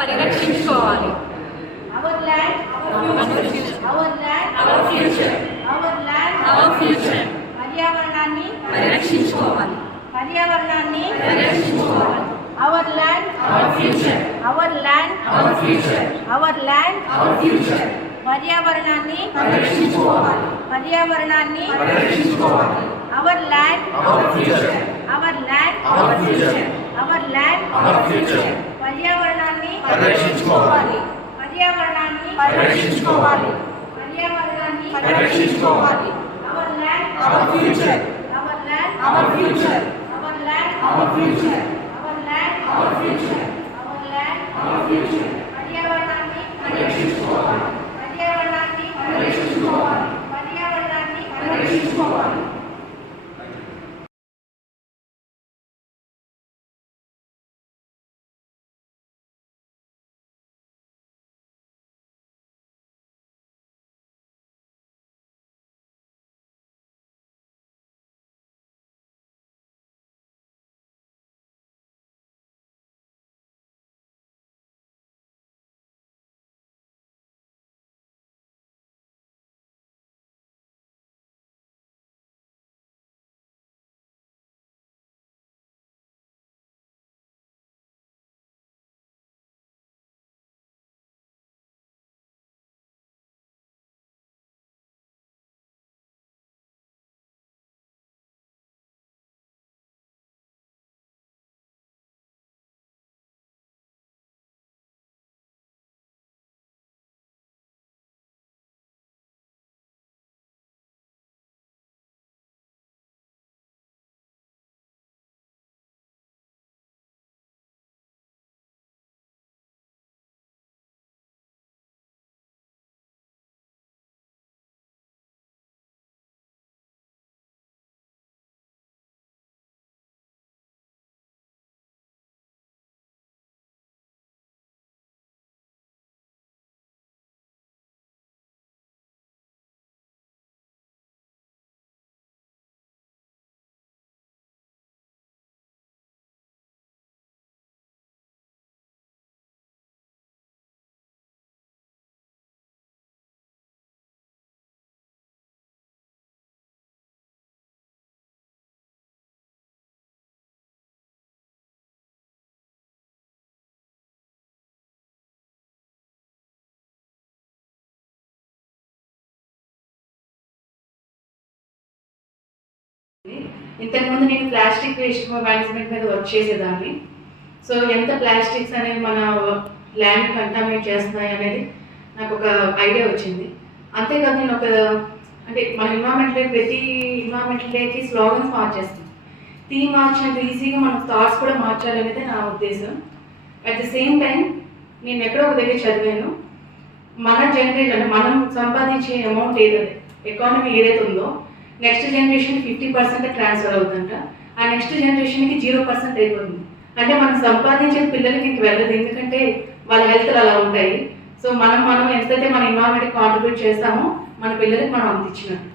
పరిరక్షించుకోవాలి. Our land our land our future. Our land our future. పర్యావరణాన్ని పరిరక్షించుకోవాలి. పర్యావరణాన్ని పరిరక్షించుకోవాలి. Our land our future. Our land our future. Our land our future. పర్యావరణాన్ని పరిరక్షించుకోవాలి. పర్యావరణాన్ని పరిరక్షించుకోవాలి. Our land our future. Our land our future. Our land our future. పర్యావరణాన్ని పరిరక్షించుకోవాలి. పర్యావరణాన్ని పరిరక్షించుకోవాలి. పర్యావరణాన్ని పరిరక్షించుకోవాలి. Our land our future. Our land our future. Our land our future. Our land our future. Our land our future. పర్యావరణాన్ని పరిరక్షించుకోవాలి. పర్యావరణాన్ని పరిరక్షించుకోవాలి. పర్యావరణాన్ని పరిరక్షించుకోవాలి. ఇంతకుముందు నేను ప్లాస్టిక్ వేస్ట్ మేనేజ్మెంట్ మీద వర్క్ చేసేదాన్ని. సో ఎంత ప్లాస్టిక్స్ అనేవి మన ల్యాండ్ కంటామినేట్ చేస్తున్నాయి అనేది నాకు ఒక ఐడియా వచ్చింది. అంతేకాదు నేను అంటే మన ప్రతి ఎన్విరాన్మెంటల్ డేకి స్లోగన్స్ మార్చేస్తాం. థీమ్ మార్చినంత ఈజీగా మన థాట్స్ కూడా మార్చాలనేది నా ఉద్దేశం. అట్ ద సేమ్ టైం నేను ఎక్కడో ఒక దగ్గర చదివాను, మన జనరేషన్ అంటే మనం సంపాదించే అమౌంట్ ఏదైతే ఎకానమీ ఏదైతే ఉందో నెక్స్ట్ జనరేషన్ 50% ట్రాన్స్ఫర్ అవుతుందంట. ఆ నెక్స్ట్ జనరేషన్కి 0% అయిపోతుంది. అంటే మనం సంపాదించే పిల్లలకి ఇంక వెళ్ళదు, ఎందుకంటే వాళ్ళ హెల్త్ అలా ఉంటాయి. సో మనం ఎంతైతే మన ఎన్విరాన్మెంట్కి కాంట్రిబ్యూట్ చేస్తామో మన పిల్లలకి మనం అంత ఇచ్చినట్టు.